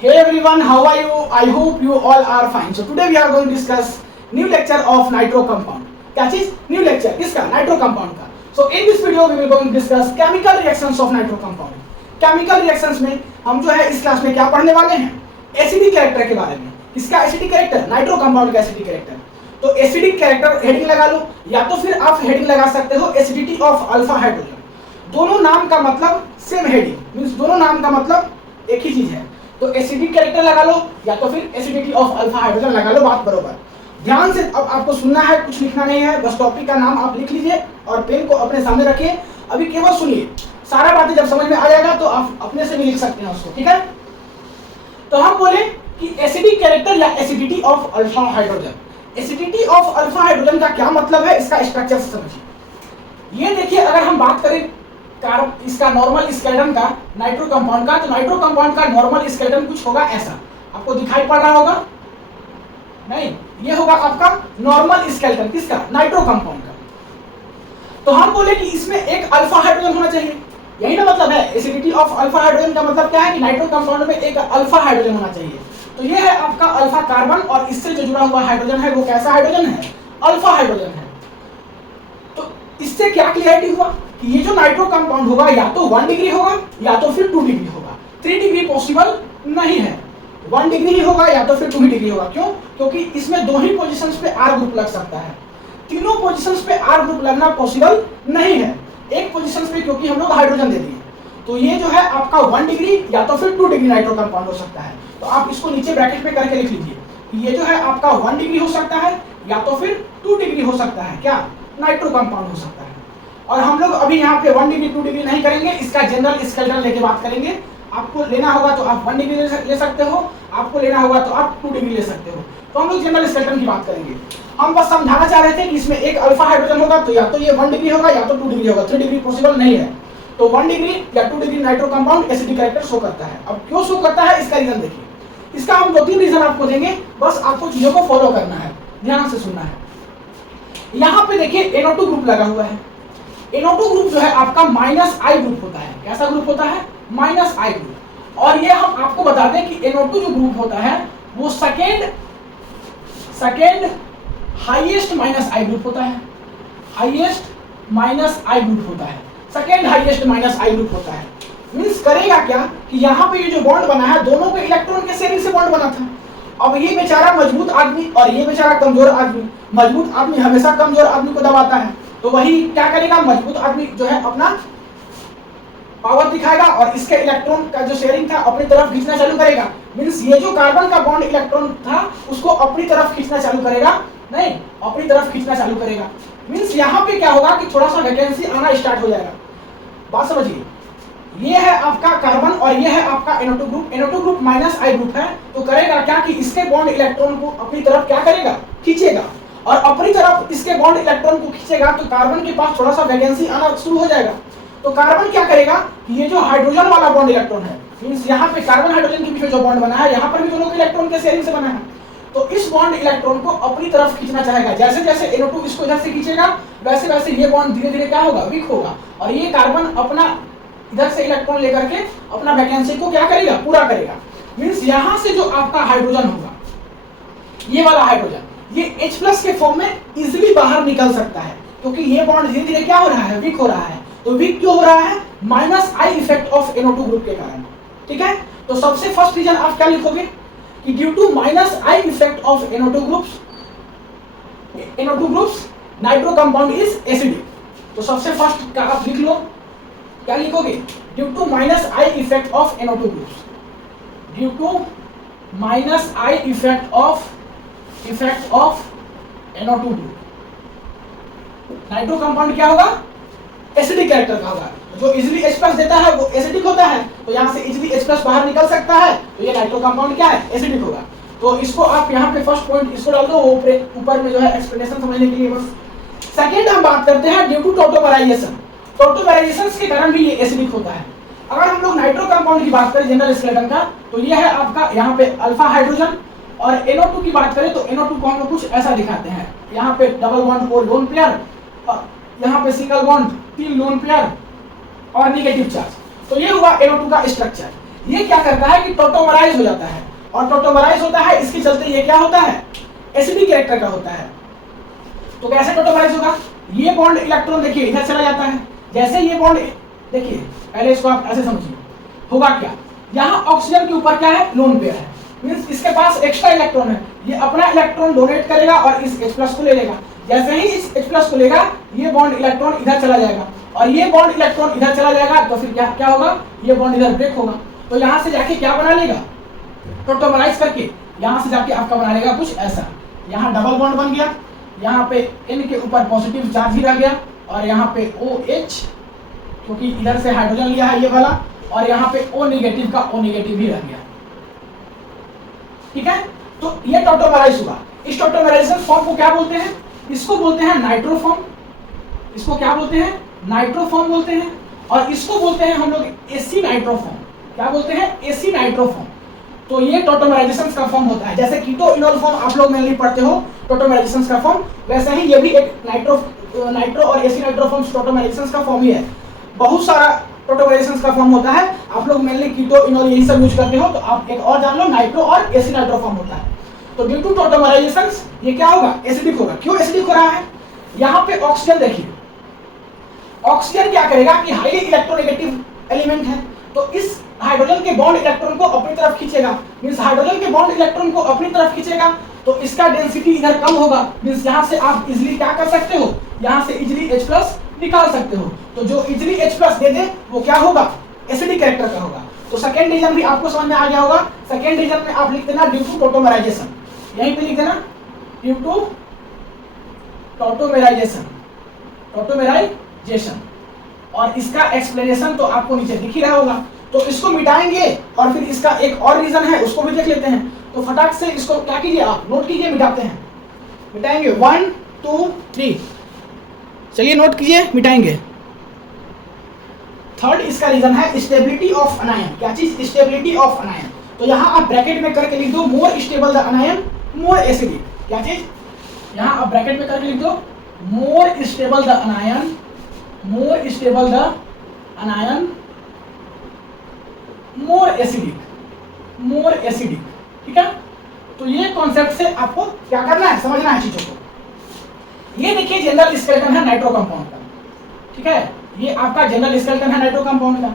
Hey everyone, how are you? I hope you all are fine. So today we are going to discuss new lecture of nitro compound. क्या चीज? New lecture किसका? Nitro compound का. So in this video we will going to discuss chemical reactions of nitro compound. Chemical reactions में हम जो है इस class में क्या पढ़ने वाले हैं? एसिडिक कैरेक्टर के बारे में. किसका एसिडिक कैरेक्टर? नाइट्रो कंपाउंड का एसिडिक कैरेक्टर. तो एसिडिक कैरेक्टर हेडिंग लगा लो, या तो फिर आप हेडिंग लगा सकते हो एसिडिटी ऑफ अल्फा हाइड्रोजन. दोनों नाम का मतलब सेम हेडिंग, मींस दोनों नाम का मतलब एक ही चीज है. तो एसिडिक कैरेक्टर लगा लो या तो फिर एसिडिटी ऑफ अल्फा हाइड्रोजन लगा लो, बात बरोबर. ध्यान से अब आपको सुनना है, कुछ लिखना नहीं है, बस टॉपिक का नाम आप लिख लीजिए और पेन को अपने सामने रखिए. अभी केवल सुनिए, सारा बातें जब समझ में आ जाएगा तो आप अपने से भी लिख सकते हैं उसको, ठीक है. तो हम बोले कि एसिडिक कैरेक्टर या acidity of alpha hydrogen. Acidity of alpha hydrogen का क्या मतलब है, इसका स्ट्रक्चर समझिए. ये देखिए, अगर हम बात करें इसका नॉर्मल स्केलेटन का, नाइट्रो कंपाउंड का, तो नाइट्रो कंपाउंड का नॉर्मल स्केलेटन कुछ होगा ऐसा. आपको दिखाई पड़ रहा होगा? नहीं, ये होगा आपका नॉर्मल स्केलेटन किसका? नाइट्रो कंपाउंड का. तो हम बोले कि इसमें एक अल्फा हाइड्रोजन होना चाहिए. यही ना मतलब है एसिडिटी ऑफ अल्फा हाइड्रोजन का मतलब क्या है कि नाइट्रो कंपाउंड में एक अल्फा हाइड्रोजन होना चाहिए. तो ये है आपका अल्फा कार्बन और इससे जो जुड़ा हुआ हाइड्रोजन है वो कैसा हाइड्रोजन है? अल्फा हाइड्रोजन है. तो इससे क्या क्लियरिटी हुआ कि ये जो नाइट्रो कंपाउंड होगा या तो 1 डिग्री होगा या तो फिर 2 डिग्री होगा. 3 डिग्री पॉसिबल नहीं है. 1 डिग्री ही होगा या तो फिर 2 डिग्री होगा. क्यों? क्योंकि इसमें दो ही पोजीशंस पे R ग्रुप लग सकता है. तीनों पोजीशंस पे R ग्रुप लगना पॉसिबल नहीं है. एक पोजीशन पे क्योंकि हम लोग हाइड्रोजन दे दिए, तो ये जो है आपका 1 डिग्री या तो फिर 2 डिग्री नाइट्रो कंपाउंड हो सकता है. तो आप इसको नीचे ब्रैकेट में करके लिख लीजिए कि ये जो है आपका 1 डिग्री हो सकता है या तो फिर 2 डिग्री हो सकता है. क्या? नाइट्रो कंपाउंड हो सकता है. और हम लोग अभी यहाँ पे 1 डिग्री 2 डिग्री नहीं करेंगे, इसका जनरल स्केलेटन लेके बात करेंगे. आपको लेना होगा तो आप 1 डिग्री ले सकते हो, आपको लेना होगा तो आप 2 डिग्री ले सकते हो. तो हम लोग जनरल स्केलेटन की बात करेंगे. हम बस समझाना चाह रहे थे कि इसमें एक अल्फा हाइड्रोजन होगा तो या तो ये 1 डिग्री होगा या तो 2 डिग्री होगा. 3 डिग्री पॉसिबल नहीं है. तो 1 डिग्री या 2 degree nitro compound acidic character show करता है. अब क्यों शो करता है, इसका रीजन देखिए. इसका हम 2-3 रीजन आपको देंगे, बस आपको चीजों को फॉलो करना है, ध्यान से सुनना है. यहाँ पे देखिए NO2 ग्रुप लगा हुआ है. NO2 ग्रुप जो है आपका -I ग्रुप होता है. कैसा ग्रुप होता है? -I group. और ये हम आपको बता दें कि NO2 जो ग्रुप होता है वो सेकेंड हाईएस्ट -I ग्रुप होता है. हाईएस्ट -I ग्रुप होता है. सेकेंड हाईएस्ट -I ग्रुप होता है. मींस करेगा क्या कि यहाँ पे ये जो बॉन्ड बना है दोनों के इलेक्ट्रॉन के शेयरिंग से बॉन्ड बना था. अब ये बेचारा मजबूत आदमी और ये बेचारा कमजोर आदमी. मजबूत आदमी हमेशा कमजोर आदमी को दबाता है, तो वही क्या करेगा, मजबूत आदमी जो है अपना पावर दिखाएगा और इसके इलेक्ट्रॉन का जो शेयरिंग था अपनी तरफ खींचना चालू करेगा. मींस ये जो कार्बन का बॉन्ड इलेक्ट्रॉन था उसको अपनी तरफ खींचना चालू करेगा. नहीं, अपनी तरफ खींचना चालू करेगा. मींस यहाँ पे क्या होगा कि थोड़ा सा वैकेंसी आना स्टार्ट हो जाएगा. बात समझिए. ये है आपका कार्बन और ये है आपका NO2 group. NO2 group -I group है, तो करेगा क्या कि इसके बॉन्ड इलेक्ट्रॉन को अपनी तरफ क्या करेगा, खींचेगा. और अपनी तरफ इसके बॉन्ड इलेक्ट्रॉन को खींचेगा तो कार्बन के पास थोड़ा सा वैकेंसी आना शुरू हो जाएगा. तो कार्बन क्या करेगा कि ये जो हाइड्रोजन वाला बॉन्ड इलेक्ट्रॉन है, मींस यहाँ पे कार्बन हाइड्रोजन के बीच में जो बॉन्ड बना है यहाँ पर भी दोनों के इलेक्ट्रॉन के शेयरिंग से बना है. तो इस बॉन्ड इलेक्ट्रॉन को अपनी तरफ खींचना चाहेगा. जैसे जैसे NO2 इसको इधर से खींचेगा वैसे वैसे ये बॉन्ड धीरे धीरे क्या होगा, वीक होगा. और ये कार्बन अपना इधर से इलेक्ट्रॉन लेकर के अपना वैकेंसी को क्या करेगा, पूरा करेगा. मींस यहाँ से जो आपका हाइड्रोजन होगा, ये वाला हाइड्रोजन, ये H+ के फॉर्म में इजीली बाहर निकल सकता है क्योंकि ये बॉन्ड धीरे धीरे क्या हो रहा है, वीक हो रहा है. तो वीक क्यों हो रहा है? -I effect of NO2 group के कारण. ठीक है. तो सबसे फर्स्ट रीजन आप क्या लिखोगे कि due to -I effect of NO2 groups nitro compound is acidic. तो सबसे फर्स्ट का आप लिख लो, क्या लिखोगे? Due to -I effect of NO2 groups. Due to -I effect of NO2 group. Nitro compound क्या होगा? एसिडिक कैरेक्टर का होगा. जो इजीली H+ देता है वो एसिडिक होता है, तो यहाँ से इजीली H+ बाहर निकल सकता है, तो ये नाइट्रो कंपाउंड क्या है, एसिडिक होगा. तो इसको आप यहाँ पे फर्स्ट पॉइंट इसको डाल दो, ऊपर में जो है एक्सप्लेनेशन समझने के लिए बस. सेकंड हम बात करते हैं ड्यू टू टोटोमराइजेशन. टोटोमराइजेशन के कारण भी ये एसिडिक होता है. अगर हम लोग नाइट्रो कंपाउंड की बात करें जनरल स्केलेटन का, तो ये है आपका यहाँ पे अल्फा हाइड्रोजन. और NO2 की बात करें तो NO2 को हम लोग कुछ ऐसा दिखाते हैं. यहाँ पे डबल बॉन्ड और लोन पेयर, यहाँ पे सिंगल बॉन्ड 3 लोन पेयर और नेगेटिव चार्ज. तो ये हुआ NO2 का स्ट्रक्चर. ये क्या करता है कि टोटोमराइज हो जाता है, और टोटोमराइज होता है इसके चलते ये क्या होता है, एसिडिक कैरेक्टर का होता है। तो कैसे टोटोमराइज होगा, ये बॉन्ड इलेक्ट्रॉन देखिए इधर चला जाता है, जैसे ये बॉन्ड देखिए, पहले इसको आप ऐसे समझिए, होगा क्या, यहाँ ऑक्सीजन के ऊपर क्या है, लोन पेयर है, मींस इसके पास एक्स्ट्रा इलेक्ट्रॉन है, ये अपना इलेक्ट्रॉन डोनेट करेगा और इस H+ को ले लेगा। जैसे ही इस H+ को लेगा, ये बॉन्ड इलेक्ट्रॉन इधर चला जाएगा, और ये बॉन्ड इलेक्ट्रॉन इधर चला जाएगा, तो फिर क्या क्या होगा, ये बॉन्ड इधर ब्रेक होगा। तो यहाँ से जाके क्या बना लेगा, टोटोमराइज करके यहाँ से जाके आपका बना लेगा कुछ ऐसा, यहाँ डबल बॉन्ड बन गया, यहाँ पे N के ऊपर पॉजिटिव चार्ज ही रह गया, और यहाँ पे OH, क्योंकि इधर से हाइड्रोजन लिया है ये वाला, और यहाँ पे O नेगेटिव का O नेगेटिव ही रह गया। ठीक है, तो ये टोटोमराइज हुआ। इस टोटोमराइजेशन फॉर्म को क्या बोलते हैं, इसको बोलते हैं नाइट्रोफॉर्म। इसको क्या बोलते हैं, नाइट्रोफॉर्म बोलते हैं, और इसको बोलते हैं हम लोग एसी नाइट्रोफॉर्म। क्या बोलते हैं, एसी नाइट्रोफॉर्म। तो ये टोटोमराइजेशन का फॉर्म होता है, जैसे कीटो इनोल फॉर्म आप लोग मेनली पढ़ते हो टोटोमराइजेशन का फॉर्म, वैसे ही ये भी एक नाइट्रो और एसी नाइट्रोफॉर्म टोटोमराइजेशन का फॉर्म ही है। बहुत सारा टोटोमराइजेशन का फॉर्म होता है, आप लोग मेनली कीटो इनोल यही सब यूज करते हो, तो आप एक और जान लो, नाइट्रो और एसी नाइट्रोफॉर्म होता है। तो ड्यू टू टोटोमराइजेशन ये क्या होगा, एसिडिक होगा। क्यों एसिडिक हो रहा है, यहाँ पे ऑक्सीजन देखिए, ऑक्सीजन क्या करेगा कि हाईली इलेक्ट्रोनेगेटिव एलिमेंट है, तो इस हाइड्रोजन के बॉन्ड इलेक्ट्रॉन को अपनी तरफ खींचेगा, मींस हाइड्रोजन के बॉन्ड इलेक्ट्रॉन को अपनी तरफ खींचेगा, तो इसका डेंसिटी इधर कम होगा, मींस यहाँ से आप इजिली क्या कर सकते हो, यहाँ से इजिली H+ निकाल सकते हो। तो जो इजिली H+ दे दे वो क्या होगा, एसिडिक कैरेक्टर का होगा। तो सेकेंड रीजन भी आपको समझ में आ गया होगा। सेकेंड रीजन में आप लिख देना ड्यू टू टोटोमराइजेशन, यहीं पे लिख देना ड्यू टू टोटोमराइजेशन, टोटोमराइजेशन, और इसका एक्सप्लेनेशन तो आपको नीचे दिख ही रहा होगा। तो इसको मिटाएंगे, और फिर इसका एक और रीजन है उसको भी देख लेते हैं। तो फटाक से इसको क्या कीजिए, आप नोट कीजिए, मिटाते हैं, मिटाएंगे 1 2 3, चलिए नोट कीजिए, मिटाएंगे। थर्ड इसका रीजन है स्टेबिलिटी ऑफ अनायन। क्या चीज, स्टेबिलिटी ऑफ अनायन। तो यहाँ आप ब्रैकेट में करके लिख दो more stable the अनायन more acidic. क्या चीज, यहाँ आप ब्रैकेट में करके लिख दो more stable the अनायन, more stable the अनायन more acidic, more acidic. ठीक है, तो ये कॉन्सेप्ट से आपको क्या करना है, समझना है चीजों को। ये देखिए जनरल स्केलेटन है नाइट्रो कंपाउंड का। ठीक है, ये आपका जनरल स्केलेटन है नाइट्रो कंपाउंड का।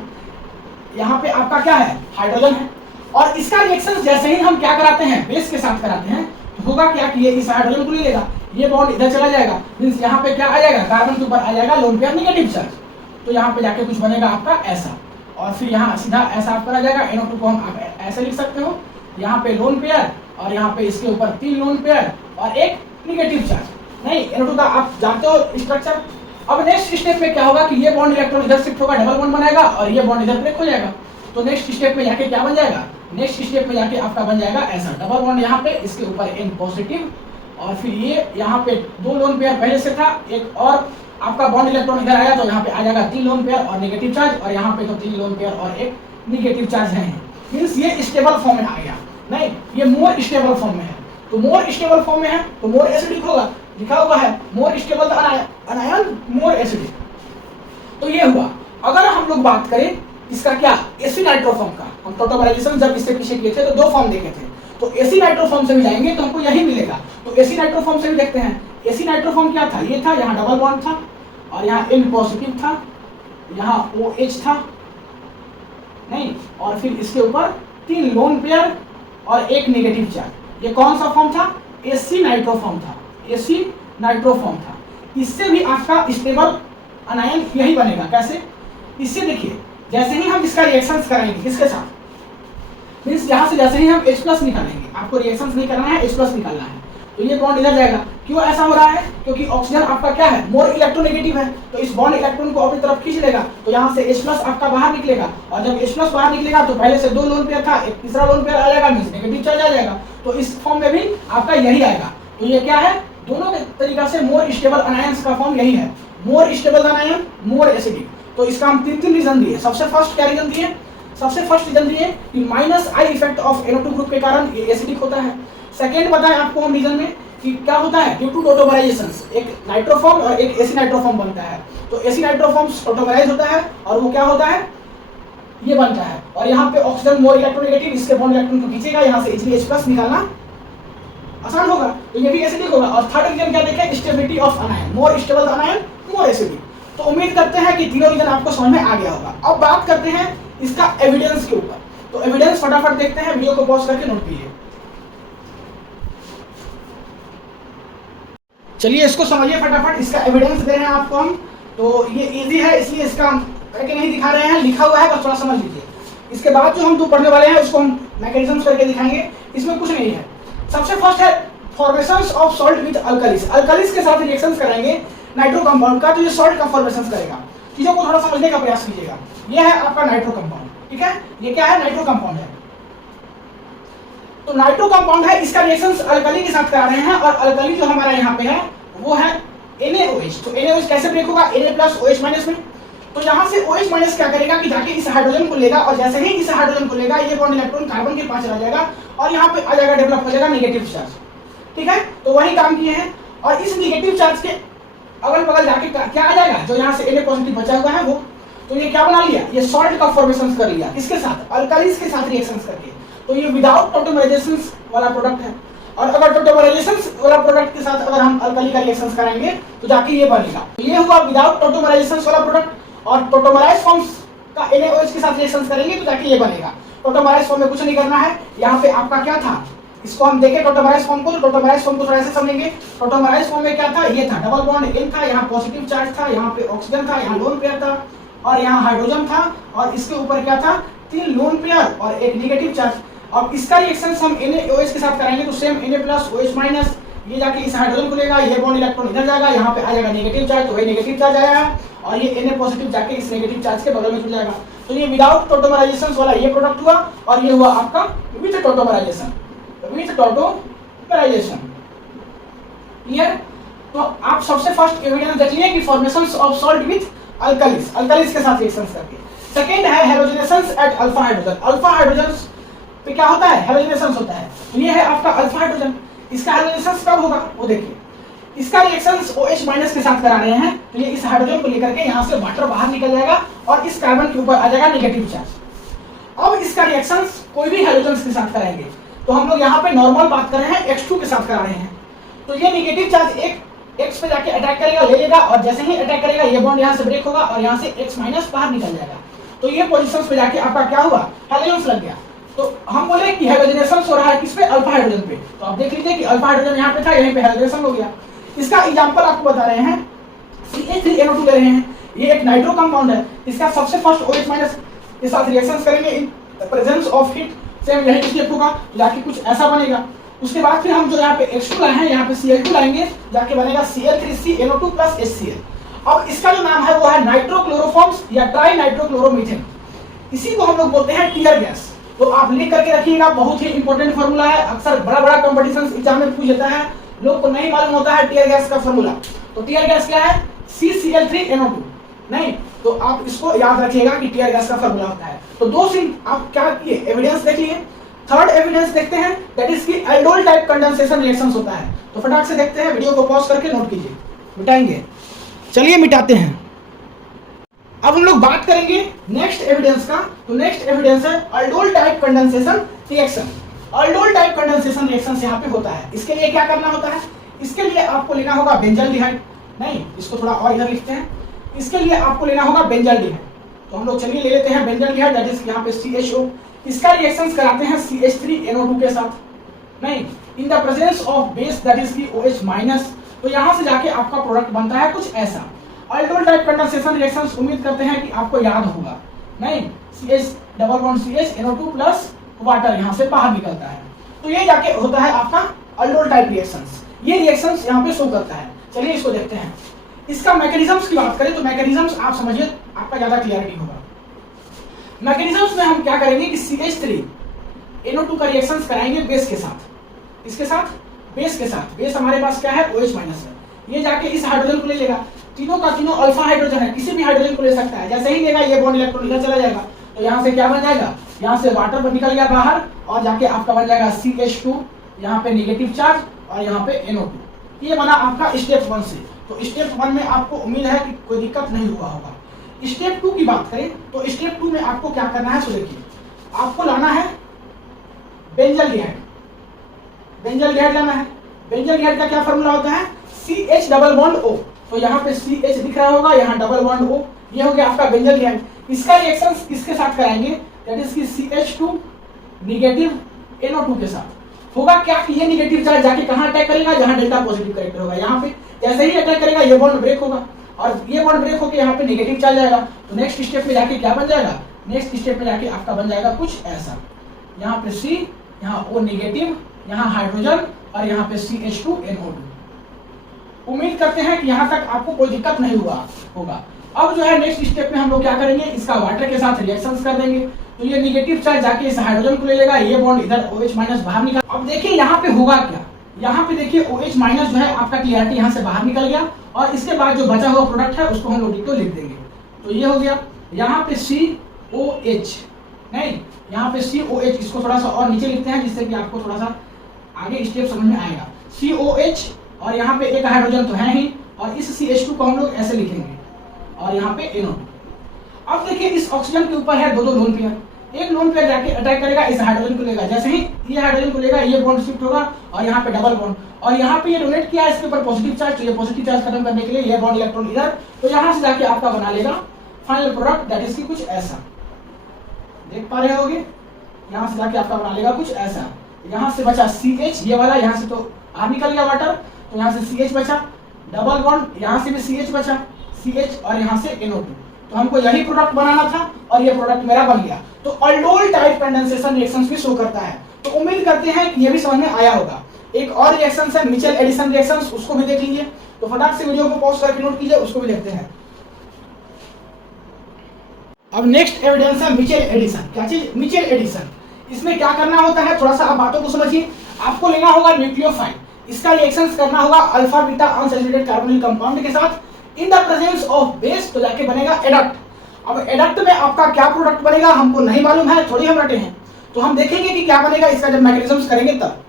यहाँ पे आपका क्या है, हाइड्रोजन है, और इसका रिएक्शन जैसे ही हम क्या कराते हैं, बेस के साथ कराते हैं, तो होगा क्या कि ये इस हाइड्रोजन को ले लेगा, ये बॉन्ड इधर चला जाएगा, मींस यहाँ पे क्या आ जाएगा, कार्बन के ऊपर आ जाएगा लोन पेयर नेगेटिव चार्ज, तो यहाँ पे जाके कुछ बनेगा आपका ऐसा, और फिर यहाँ सीधा ऐसा आपका आ जाएगा। NO2 को हम आप ऐसे लिख सकते हो, यहाँ पे लोन पेयर, और यहाँ पे इसके ऊपर 3 लोन पेयर और एक निगेटिव चार्ज। नहीं, NO2 का आप जानते हो स्ट्रक्चर। अब नेक्स्ट स्टेप में क्या होगा कि ये बॉन्ड इलेक्ट्रॉन इधर शिफ्ट होगा, डबल बॉन्ड बनाएगा, और ये बॉन्ड इधर ब्रेक हो जाएगा। तो नेक्स्ट स्टेप में जाके क्या बन जाएगा, नेक्स्ट स्टेप में जाके आपका बन जाएगा ऐसा, डबल बॉन्ड यहाँ पे, इसके ऊपर N पॉजिटिव, और फिर ये यहाँ पे 2 लोन पेयर पहले से था, एक और आपका बॉन्ड इलेक्ट्रॉन इधर आया, तो यहाँ पे आ जाएगा 3 लोन पेयर और नेगेटिव चार्ज, और यहाँ पे तो 3 लोन पेयर और एक नेगेटिव चार्ज है, मींस ये स्टेबल फॉर्म में आ गया। नहीं, ये मोर स्टेबल फॉर्म में है, तो मोर स्टेबल फॉर्म में है तो मोर एसिडिक होगा, लिखा हुआ है मोर स्टेबल अनायन मोर एसिडिक। तो ये हुआ। अगर हम लोग बात करें इसका क्या, एसी नाइट्रोफॉर्म का, हम टोटोमराइजेशन जब इससे पीछे किए थे तो 2 फॉर्म देखे थे, तो एसी नाइट्रोफॉर्म से भी जाएंगे तो हमको यही मिलेगा। तो एसी नाइट्रोफॉर्म से भी देखते हैं। एसी नाइट्रोफॉर्म क्या था, ये था, यहाँ डबल बॉन्ड था, और यहाँ N पॉजिटिव था, यहाँ OH था, नहीं, और फिर इसके ऊपर 3 लोन पेयर और एक नेगेटिव चार्ज। ये कौन सा फॉर्म था, एसी नाइट्रोफॉर्म था, एसी नाइट्रोफॉर्म था। इससे भी आपका स्टेबल अनायन यही बनेगा। कैसे, इससे देखिए, जैसे ही हम इसका रिएक्शंस कराएंगे किसके साथ, मींस यहाँ से जैसे ही हम H+ निकालेंगे, आपको रिएक्शंस नहीं करना है, H+ निकालना है, तो ये बॉन्ड इधर जाएगा। क्यों ऐसा हो रहा है, क्योंकि ऑक्सीजन आपका क्या है, मोर इलेक्ट्रोनेगेटिव है, तो इस बॉन्ड इलेक्ट्रॉन को अपनी तरफ खींच लेगा, तो यहाँ से H+ आपका बाहर निकलेगा, और जब H+ बाहर निकलेगा तो पहले से 2 लोन पेयर था, एक तीसरा लोन पेयर आ जाएगा, मींस नेगेटिव चार्ज आ जाएगा। तो इस फॉर्म में भी आपका यही आएगा। तो ये क्या है, दोनों के तरीका से मोर स्टेबल अनायंस का फॉर्म यही है, मोर स्टेबल अनायन मोर एसिडिक। तो इसका हम 3 रीजन दिए। सबसे फर्स्ट क्या रीजन दिए, सबसे फर्स्ट रीजन दिए कि -I effect of NO2 group के कारण ये एसिडिक होता है। सेकेंड बताएं आपको हम रीजन में कि क्या होता है, ड्यू टू टोटोमराइजेशन, एक नाइट्रोफॉर्म और एक एसी नाइट्रोफॉर्म बनता है। तो एसी नाइट्रोफॉर्म टोटोमराइज होता है, और वो क्या होता है, ये बनता है, और यहाँ पे ऑक्सीजन मोर इलेक्ट्रोनेगेटिव, इसके बॉन्ड इलेक्ट्रॉन को खींचेगा, यहाँ से H निकालना आसान होगा, तो ये भी एसिडिक होगा। और थर्ड रीजन क्या देखें, stability of अनायन, more stable अनायन more acidic. तो उम्मीद करते हैं कि तीनों रीजन आपको समझ में आ गया होगा। अब बात करते हैं इसका एविडेंस के ऊपर। तो एविडेंस फटाफट देखते हैं, वीडियो को पॉज करके नोट कीजिए। चलिए इसको समझिए फटाफट, इसका एविडेंस दे रहे हैं आपको हम। तो ये इजी है इसलिए इसका करके नहीं दिखा रहे हैं, लिखा हुआ है, बस थोड़ा समझ लीजिए। इसके बाद जो हम दो पढ़ने वाले हैं उसको हम मैकेनिज्म करके दिखाएंगे, इसमें कुछ नहीं है। सबसे फर्स्ट है formations of salt with alkalies. Alkalies के साथ रिएक्शंस कराएंगे नाइट्रो कंपाउंड का, तो ये सॉल्ट का फॉर्मेशन करेगा। चीजों को थोड़ा समझने का प्रयास कीजिएगा। ये है आपका नाइट्रो कंपाउंड, ठीक है, ये क्या है, नाइट्रो कंपाउंड है। तो नाइट्रो कंपाउंड है, इसका रिएक्शंस अल्कली के साथ करा रहे हैं, और अल्कली जो हमारा यहाँ पे है वो है NaOH। तो NaOH कैसे ब्रेक होगा, Na+OH- में। तो यहाँ से OH- क्या करेगा कि जाके इस हाइड्रोजन को लेगा, और जैसे ही इस हाइड्रोजन को लेगा ये बॉन्ड इलेक्ट्रॉन कार्बन के पास चला जाएगा, और यहाँ पे आ जाएगा, डेवलप हो जाएगा नेगेटिव चार्ज, ठीक है। तो वही काम किए हैं, और इस नेगेटिव चार्ज के अगल बगल जाके क्या आ जाएगा, जो यहाँ से Na+ बचा हुआ है वो, तो ये क्या बना लिया, ये सॉल्ट का फॉर्मेशन कर लिया, इसके साथ अल्कालीज के साथ रिएक्शन करके। तो ये विदाउट टोटोमराइजेशन वाला प्रोडक्ट है, और अगर टोटोमराइजेशन वाला प्रोडक्ट के साथ अगर हम अल्कली का रिएक्शन कराएंगे तो जाके ये बनेगा। तो ये हुआ विदाउट टोटोमराइजेशन वाला प्रोडक्ट, और टोटोमराइज फॉर्म्स का NaOH के साथ रिएक्शन करेंगे तो जाके ये बनेगा। टोटोमराइज फॉर्म में कुछ नहीं करना है, यहाँ पे आपका क्या था, इसको हम देखें टोटोमराइज फॉर्म को, तो टोटोमराइज फॉर्म को थोड़ा ऐसे समझेंगे। टोटोमराइज फॉर्म में क्या था, ये था डबल बॉन्ड N था, यहाँ पॉजिटिव चार्ज था, यहाँ पे ऑक्सीजन था, यहाँ लोन पेयर था, और यहाँ हाइड्रोजन था, और इसके ऊपर क्या था, 3 लोन पेयर और एक नेगेटिव चार्ज। अब इसका रिएक्शन हम NaOH के साथ कराएंगे तो सेम Na+OH-, ये जाके इस हाइड्रोजन को लेगा, ये बॉन्ड इलेक्ट्रॉन इधर जाएगा, यहाँ पे आ जाएगा नेगेटिव चार्ज, तो वही नेगेटिव चार्ज आया है, और ये Na+ जाके इस नेगेटिव चार्ज के बगल में जुड़ जाएगा। तो ये विदाउट टोटोमराइजेशन वाला ये प्रोडक्ट हुआ, और ये हुआ आपका with tautomerization, with tautomerization. Clear. तो आप सबसे फर्स्ट एविडेंस देख लिए कि formations of salt with alkalies, alkalies के साथ रिएक्शन करके। सेकंड है halogenations at alpha hydrogen. Alpha hydrogen पे क्या होता है, हैलोजिनेशंस होता है। तो ये है आपका अल्फा हाइड्रोजन, इसका हैलोजिनेशंस कब होगा वो देखिए। इसका रिएक्शंस OH- के साथ करा रहे हैं, तो ये इस हाइड्रोजन को लेकर के यहाँ से वाटर बाहर निकल जाएगा, और इस कार्बन के ऊपर आ जाएगा नेगेटिव चार्ज। अब इसका रिएक्शंस कोई भी हाइड्रोजन के साथ कराएंगे, तो हम लोग यहाँ पे नॉर्मल बात कर रहे हैं, X2 के साथ करा रहे हैं। तो ये नेगेटिव चार्ज एक X पे जाके अटैक करेगा, ले लेगा, और जैसे ही अटैक करेगा ये बॉन्ड यहाँ से ब्रेक होगा, और यहाँ से X- बाहर निकल जाएगा। तो ये पोजीशंस पे जाके आपका क्या हुआ, हैलोजन लग गया। तो हम बोले कि हैलोजिनेशन हो रहा है किस पे, अल्फा हाइड्रोजन पे। तो आप देख लीजिए कि अल्फा हाइड्रोजन यहाँ पे था, यहीं पे हैलोजिनेशन हो गया। इसका एग्जांपल आपको बता रहे हैं, CH3NO2 ले रहे हैं, ये एक नाइट्रो कंपाउंड है। इसका सबसे फर्स्ट OH- के साथ रिएक्शंस करेंगे in presence of heat, same यही स्टेप होगा, जाके कुछ ऐसा बनेगा। उसके बाद फिर हम जो यहाँ पे H2 लाए हैं, यहाँ पे Cl2 लाएंगे, जाके बनेगा Cl3CNO2 + HCl। अब इसका जो नाम है वो है नाइट्रोक्लोरोफॉर्म्स या ट्राई नाइट्रोक्लोरोमीथेन। इसी को हम लोग बोलते हैं टीयर गैस। तो आप लिख करके रखिएगा, बहुत ही इंपॉर्टेंट फार्मूला है, अक्सर बड़ा बड़ा कंपटीशन एग्जाम में पूछ लेता है, लोग को नहीं मालूम होता है टीयर गैस का फार्मूला। तो टीयर गैस क्या है, CCl3NO2। नहीं तो आप इसको याद रखिएगा कि टीयर गैस का फार्मूला होता है। तो दो सीन आप क्या किए, एविडेंस देख लिए। थर्ड एविडेंस देखते हैं, दैट इज की एल्डोल टाइप कंडेंसेशन रिएक्शंस होता है। तो फटाक से देखते हैं, वीडियो को पॉज करके नोट कीजिए, मिटाएंगे। चलिए मिटाते हैं। अब हम लोग बात करेंगे नेक्स्ट एविडेंस का। तो नेक्स्ट एविडेंस है aldol type condensation reaction. Aldol type condensation reaction यहाँ पे होता है। इसके लिए क्या करना होता है, इसके लिए आपको लेना होगा बेंजल्डिहाइड। नहीं, इसको थोड़ा और इधर लिखते हैं। इसके लिए आपको लेना होगा बेंजल्डिहाइड। तो हम लोग चलिए ले लेते हैं बेंजल्डिहाइड, दैट इज यहाँ पे CHO। इसका रिएक्शन कराते हैं CH3NO2 के साथ। नहीं, in the presence of base that is की OH-। तो यहाँ से जाके आपका प्रोडक्ट बनता है कुछ ऐसा। अल्डोल टाइप कंडेंसेशन रिएक्शंस उम्मीद करते हैं कि आपको याद होगा। नहीं, CH+NO2 प्लस वाटर यहाँ से बाहर निकलता है। तो ये जाके होता है आपका अल्डोल टाइप रिएक्शंस। ये रिएक्शंस यहाँ पे शो करता है। चलिए इसको देखते हैं। इसका मैकेनिज्म्स की बात करें तो मैकेनिज्म्स आप समझिए, आपका ज्यादा क्लियरिटी होगा। मैकेनिज्म्स में हम क्या करेंगे कि CH3NO2 का रिएक्शंस कराएंगे बेस के साथ। इसके साथ, बेस के साथ। बेस हमारे पास क्या है, OH- है। ये जाके इस हाइड्रोजन को ले लेगा। तीनों का तीनों अल्फा हाइड्रोजन है, किसी भी हाइड्रोजन को ले सकता है। जैसे ही लेगा ये बॉन्ड इलेक्ट्रॉन इधर चला जाएगा, तो यहाँ से क्या बन जाएगा, यहाँ से वाटर निकल गया बाहर, और जाके आपका बन जाएगा CH2, यहाँ पे नेगेटिव चार्ज, और यहाँ पे NO2। ये बना आपका स्टेप 1 से। तो स्टेप 1 में आपको उम्मीद है कि कोई दिक्कत नहीं हुआ होगा। स्टेप 2 की बात करें तो स्टेप 2 में आपको क्या करना है, सो देखिए आपको लाना है बेंजल्डिहाइड। बेंजल्डिहाइड लाना है। बेंजल्डिहाइड का क्या फॉर्मूला होता है, CH डबल बॉन्ड O। तो यहाँ पे CH दिख रहा होगा, यहाँ डबल बॉन्ड O, ये हो गया आपका बेंजल्डिहाइड। इसका रिएक्शन किसके साथ कराएंगे, दैट इज की CH2 निगेटिव NO2 के साथ। होगा क्या कि ये निगेटिव चार्ज जाके कहाँ अटैक करेगा, जहाँ डेल्टा पॉजिटिव करेक्टर होगा, यहाँ पे जैसे ही अटैक करेगा ये बॉन्ड ब्रेक होगा और ये बॉन्ड ब्रेक होकर यहाँ पे नेगेटिव चार्ज आएगा। तो नेक्स्ट स्टेप में जाके क्या बन जाएगा, नेक्स्ट स्टेप में जाके आपका बन जाएगा कुछ ऐसा, यहाँ पे C, यहाँ O नेगेटिव, यहाँ हाइड्रोजन और यहाँ पे CH2NO2। उम्मीद करते हैं कि यहाँ तक आपको कोई दिक्कत नहीं हुआ होगा। अब जो है नेक्स्ट स्टेप में हम लोग क्या करेंगे, इसका वाटर के साथ रिएक्शंस कर देंगे। तो ये निगेटिव चार्ज जाके इस हाइड्रोजन को ले लेगा, ये बॉन्ड इधर OH माइनस बाहर निकल। अब देखिए यहाँ पे होगा क्या, यहाँ पे देखिए OH माइनस जो है आपका क्लियरिटी यहाँ से बाहर निकल गया और इसके बाद जो बचा हुआ प्रोडक्ट है उसको हम लोग डिटो लिख देंगे। तो ये हो गया, यहाँ पे COH नहीं, यहाँ पे COH, इसको थोड़ा सा और नीचे लिखते हैं जिससे कि आपको थोड़ा सा आगे स्टेप समझ में आएगा। COH और यहाँ पे एक हाइड्रोजन तो है ही और इस CH2 को हम लोग ऐसे लिखेंगे और यहाँ पे NO2। अब देखिए इस ऑक्सीजन के ऊपर है दो लोन पेयर, एक लोन पेयर जाके अटैक करेगा इस हाइड्रोजन को लेगा, जैसे ही ये हाइड्रोजन को लेगा ये बॉन्ड शिफ्ट होगा और यहाँ पे डबल बॉन्ड और यहाँ पे ये डोनेट किया इसके ऊपर पॉजिटिव चार्ज, तो ये पॉजिटिव चार्ज खत्म करने के लिए ये बॉन्ड इलेक्ट्रॉन इधर, तो यहाँ से जाके आपका बना लेगा फाइनल प्रोडक्ट, दैट इज की कुछ ऐसा, देख पा रहे होगे, यहाँ से जाके आपका बना लेगा कुछ ऐसा। यहाँ से बचा CH ये वाला, यहाँ से तो बाहर निकल गया वाटर, तो यहाँ से CH बचा, डबल बॉन्ड यहाँ से भी CH बचा, CH और यहाँ से NO2। तो हमको यही प्रोडक्ट बनाना था और ये प्रोडक्ट मेरा बन गया। तो अल्डोल टाइप कंडेंसेशन रिएक्शंस भी शो करता है। तो उम्मीद करते हैं कि ये भी समझ में आया होगा। एक और रिएक्शन है मिचेल एडिसन रिएक्शंस, उसको भी देख लीजिए। तो फटाक से वीडियो को पॉज करके नोट कीजिए, उसको भी देखते हैं। अब नेक्स्ट एविडेंस है मिचेल एडिसन। क्या चीज, मिचेल एडिसन। इसमें क्या करना होता है, थोड़ा सा आप बातों को समझिए। आपको लेना होगा न्यूक्लियोफाइल, इसका रिएक्शंस करना होगा alpha beta unsaturated carbonyl compound के साथ in the presence of base, तो जाके बनेगा एडक्ट। अब एडक्ट में आपका क्या प्रोडक्ट बनेगा हमको नहीं मालूम है, थोड़ी हम रटे हैं, तो हम देखेंगे कि क्या बनेगा इसका जब मैकेनिज्म्स करेंगे तब।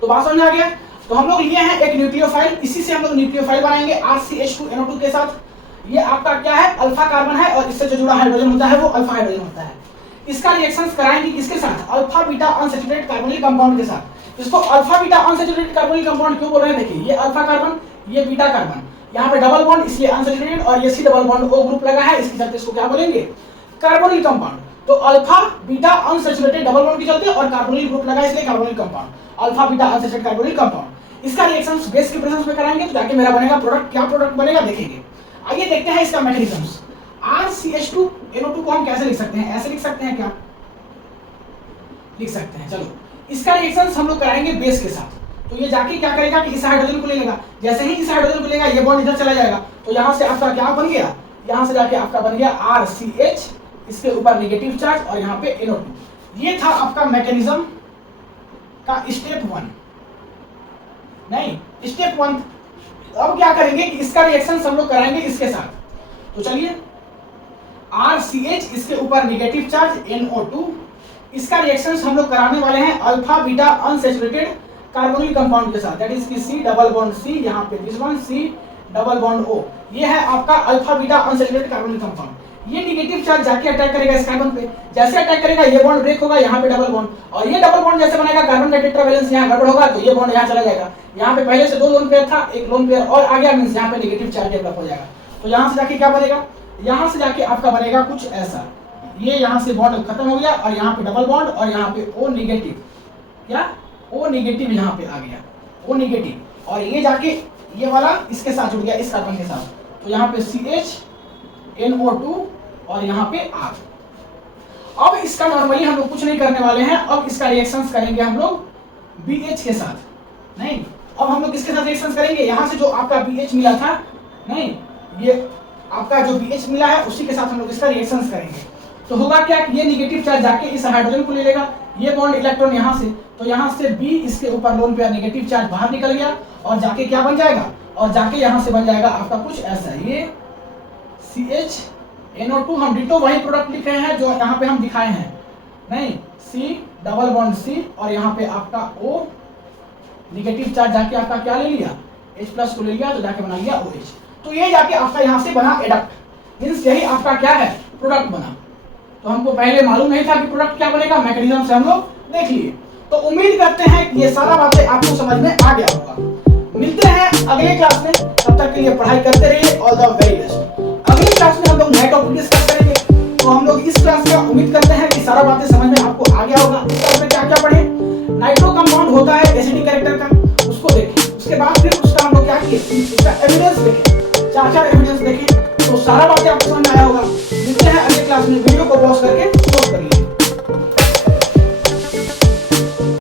तो बात समझ आ गया। तो हम लोग लिए हैं एक न्यूक्लियोफाइल, इसी से हम लोग न्यूक्लियोफाइल बनाएंगे RCH2NO2 के साथ। ये आपका क्या है, अल्फा कार्बन है और इससे जो जुड़ा हाइड्रोजन होता है वो अल्फा हाइड्रोजन होता है। इसका रिएक्शंस कराएंगे किसके साथ, alpha beta unsaturated carbonyl compound के साथ। इसको alpha beta unsaturated carbonyl compound क्यों बोल रहे हैं, देखिए ये अल्फा कार्बन, ये बीटा कार्बन, यहाँ पे डबल बॉन्ड इसलिए अनसैचुरेटेड और ये C double bond O group लगा है, इसके चलते इसको क्या बोलेंगे, कार्बोनिल कंपाउंड। तो alpha beta unsaturated double bond के चलते और कार्बोनिल ग्रुप लगा है इसलिए carbonyl compound, alpha beta unsaturated carbonyl compound. इसका रिएक्शंस बेस के प्रेजेंस में कराएंगे तो जाके मेरा बनेगा प्रोडक्ट। क्या प्रोडक्ट बनेगा देखेंगे। आइए देखते हैं इसका मैकेनिज्म्स। RCH2NO2 को हम कैसे लिख सकते हैं, ऐसे लिख सकते हैं क्या, लिख सकते हैं। चलो इसका रिएक्शंस हम लोग कराएंगे बेस के साथ। तो ये जाके क्या करेगा कि इस हाइड्रोजन को ले लेगा, जैसे ही इस हाइड्रोजन को लेगा ये बॉन्ड इधर चला जाएगा, तो यहाँ से आपका क्या बन गया, यहाँ से जाके आपका बन गया RCH, इसके ऊपर नेगेटिव चार्ज और यहाँ पे NO2। ये था आपका मैकेनिज्म का स्टेप 1, नहीं स्टेप 1। अब क्या करेंगे कि इसका रिएक्शन हम लोग कराएंगे इसके साथ। तो चलिए RCH, इसके ऊपर नेगेटिव चार्ज NO2, इसका रिएक्शन हम लोग कराने वाले हैं alpha beta unsaturated carbonyl compound के साथ, दैट इज की C डबल बॉन्ड C, यहाँ पे this one C double bond O। ये है आपका alpha beta unsaturated carbonyl compound. ये नेगेटिव चार्ज जाके अटैक करेगा इस कार्बन पे, जैसे अटैक करेगा ये बॉन्ड ब्रेक होगा, यहाँ पे डबल बॉन्ड, और ये डबल बॉन्ड जैसे बनेगा कार्बन का टेट्रावैलेंस यहाँ गड़बड़ होगा तो ये बॉन्ड यहाँ चला जाएगा। यहाँ पे पहले से 2 लोन पेयर था, एक लोन पेयर और आ गया, मींस यहाँ पे नेगेटिव चार्ज डेवलप हो जाएगा। तो यहाँ से जाके क्या बनेगा, यहाँ से जाके आपका बनेगा कुछ ऐसा, ये यहाँ से बॉन्ड खत्म हो गया और यहाँ पे डबल बॉन्ड और यहाँ पे O नेगेटिव, क्या O नेगेटिव यहाँ पे आ गया, O नेगेटिव, और ये जाके ये वाला इसके साथ जुड़ गया इस कार्बन के साथ, तो यहाँ पे CH NO2 और यहाँ पे R। अब इसका नॉर्मली हम लोग कुछ नहीं करने वाले हैं, अब इसका रिएक्शंस करेंगे हम लोग BH के साथ। नहीं, अब हम लोग किसके साथ रिएक्शंस करेंगे, यहाँ से जो आपका BH मिला था, नहीं ये आपका जो BH मिला है उसी के साथ हम लोग इसका रिएक्शंस करेंगे। तो होगा क्या कि ये नेगेटिव चार्ज जाके इस हाइड्रोजन को ले लेगा, ये बॉन्ड इलेक्ट्रॉन यहाँ से, तो यहाँ से B इसके ऊपर लोन पेयर नेगेटिव चार्ज बाहर निकल गया और जाके क्या बन जाएगा, और जाके यहाँ से बन जाएगा आपका कुछ ऐसा, ये CH NO2। हम डिटो वही प्रोडक्ट लिख रहे हैं जो यहाँ पे हम दिखाए हैं, नहीं C डबल बॉन्ड C और यहाँ पे आपका O नेगेटिव चार्ज जाके आपका क्या ले लिया, H प्लस को ले लिया तो जाके बना लिया OH। तो ये जाके आपका यहाँ से बना एडक्ट। मींस यही आपका क्या है, प्रोडक्ट बना। तो हमको पहले मालूम नहीं था कि प्रोडक्ट क्या बनेगा, मैकेनिज्म से हम लोग देख लिए। तो उम्मीद करते हैं कि ये सारा बातें आपको समझ में आ गया होगा। मिलते हैं अगले क्लास में, तब तक के लिए पढ़ाई करते रहिए। All the very best. अगली क्लास में हम लोग नए टॉपिक डिस्कस करेंगे। तो हम लोग इस क्लास का उम्मीद करते हैं कि सारा बातें समझ में आपको आ गया होगा। इस क्लास में क्या क्या पढ़े, नाइट्रो कंपाउंड होता है एसिडिक कैरेक्टर का, उसको देखें। उसके बाद फिर उसका हम लोग क्या किए, उसका एविडेंस देखें, चार एविडेंस देखें। तो सारा बातें आपको समझ में आया होगा। मिलते हैं अगले क्लास में, वीडियो को पॉज करके